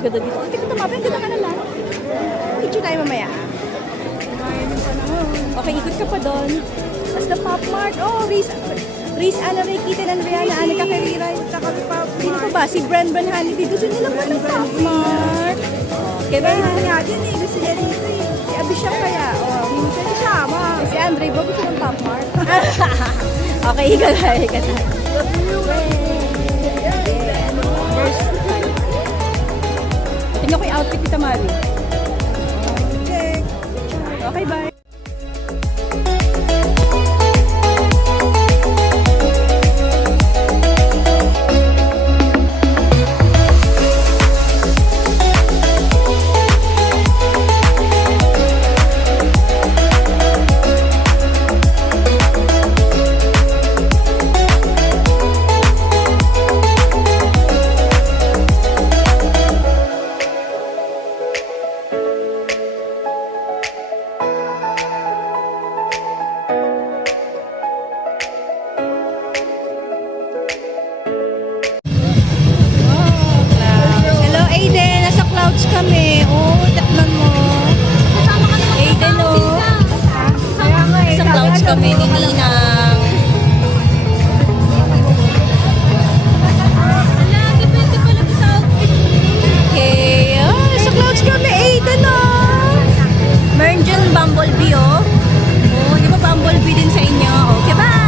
Ganda dito. Hindi ko tumabi. Ganda ka na lang. Picture tayo mamaya. Okay, ikot ka pa doon. Tapos the Pop Mart. Oh, Riz Anna Ray Kitten and Rihanna Anika Kariray. Sino pa ba? Si Bran Honeybee. Gusto nila po ng Pop Mart. Kaya ba nga din eh. Gusto niya dito eh. Si Abishak kaya. Gusto niya siya. Si Andre ba gusto ng Pop Mart? Okay, higa tayo. Tingnan ko yung outfit ni Tamari. Okay, bye. Kami. Oh, taklan mo. Kasama ka naman Aiden, oh. Sa clouds kami ni Ninang. Wala, depende pala sa outfit. Okay. Oh, sa clouds kami. Aiden, oh. Meron dyan Bumblebee, oh. Oh, di ba Bumblebee din sa inyo? Okay, bye.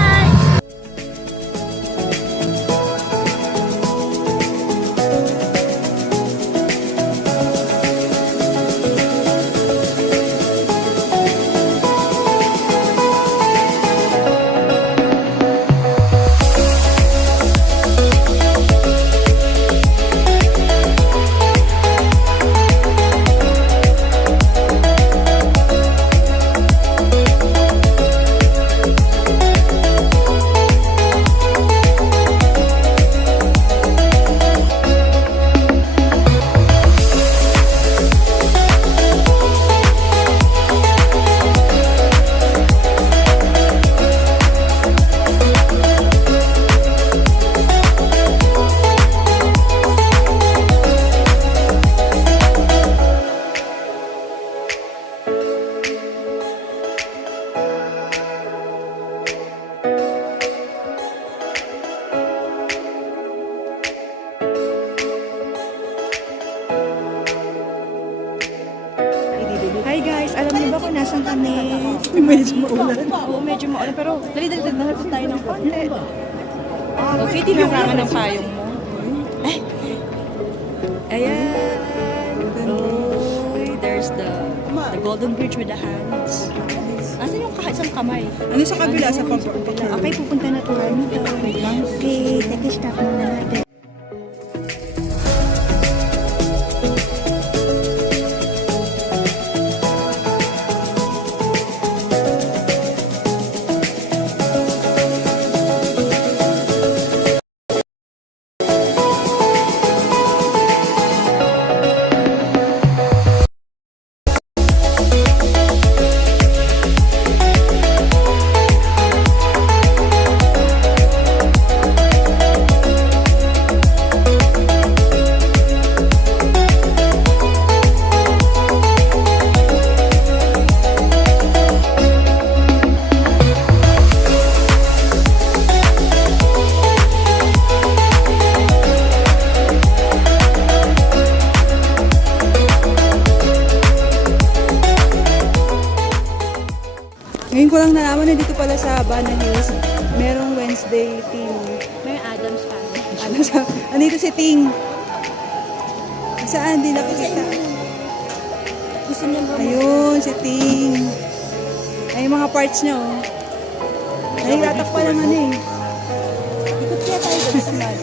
Hi guys, alam niyo ba kung nasan kami? Medyo maulan. Oo, medyo maulan. Pero dali-dali na tayo ng konti. Okay, tinarangan ng payong mo. Ay! Ayan! Oh, there's the golden bridge with the hands. Asan yung isang kamay? Ano sa kabila sa pagpapakila? Okay, pupunta na to kami dito. Okay, nag-stop muna natin. Ngayon ko lang nalaman na dito pala sa Bana Hills, merong Wednesday team. May Adams family. Ano sa, andito si Ting. Saan? Di nakikita. Gusto niya ba? Ayun, si Ting. Ay, yung mga parts niya, oh. Nahiratak pa lang ano eh. Ikot kaya tayo doon sa mad.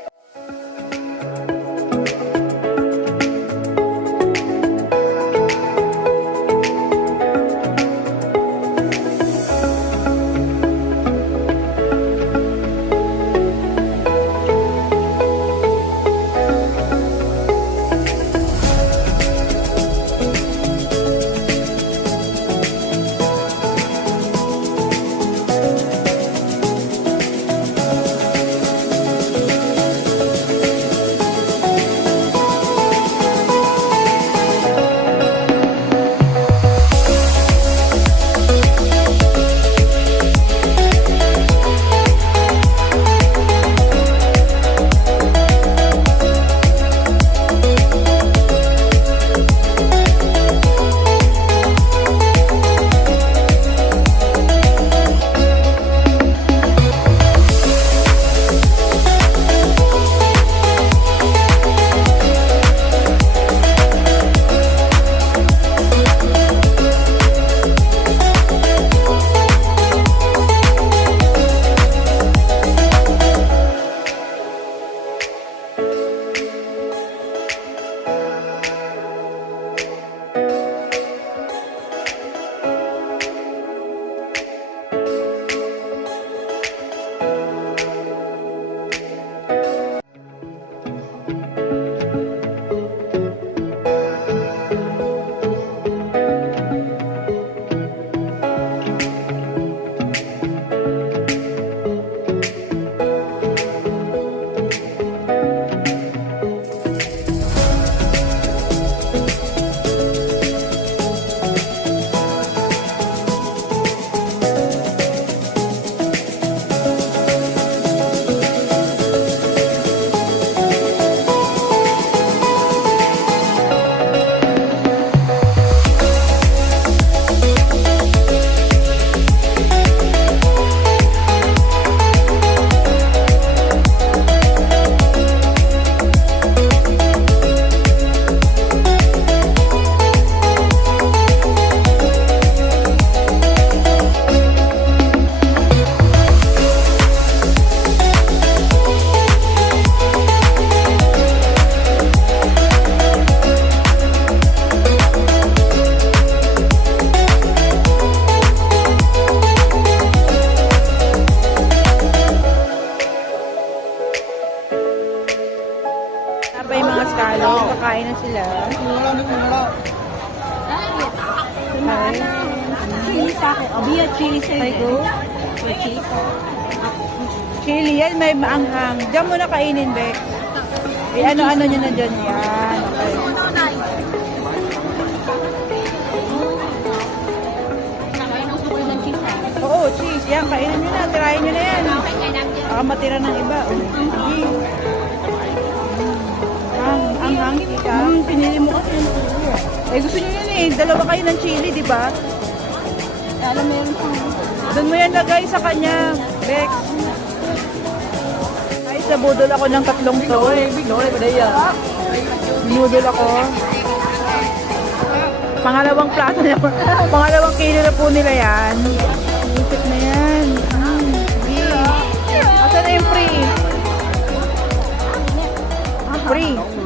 Kakain na sila. Okay. Chili sa akin. O, biya chili sa Ay, go. Chili yan, may maanghang. Diyan mo na kainin, Bex. Eh, ano-ano nyo na dyan. Yan. Okay. Oo, cheese. Yan, kainin nyo na. Tirahin nyo na yan. Baka matira ng iba. Oh. Sige. Anghang, kita. Pinili mo kasi yung chili. Eh, gusto nyo yun eh. Dalawa kayo ng chili, di ba? Alam mo yun kung Doon mo yan lagay sa kanya, Bex. Ay, sa budol ako ng 3 to. Budol ako. Pangalawang plato na pangalawang kilo na po nila yan. Isip na yan. Sige. Asan na yung free? Free.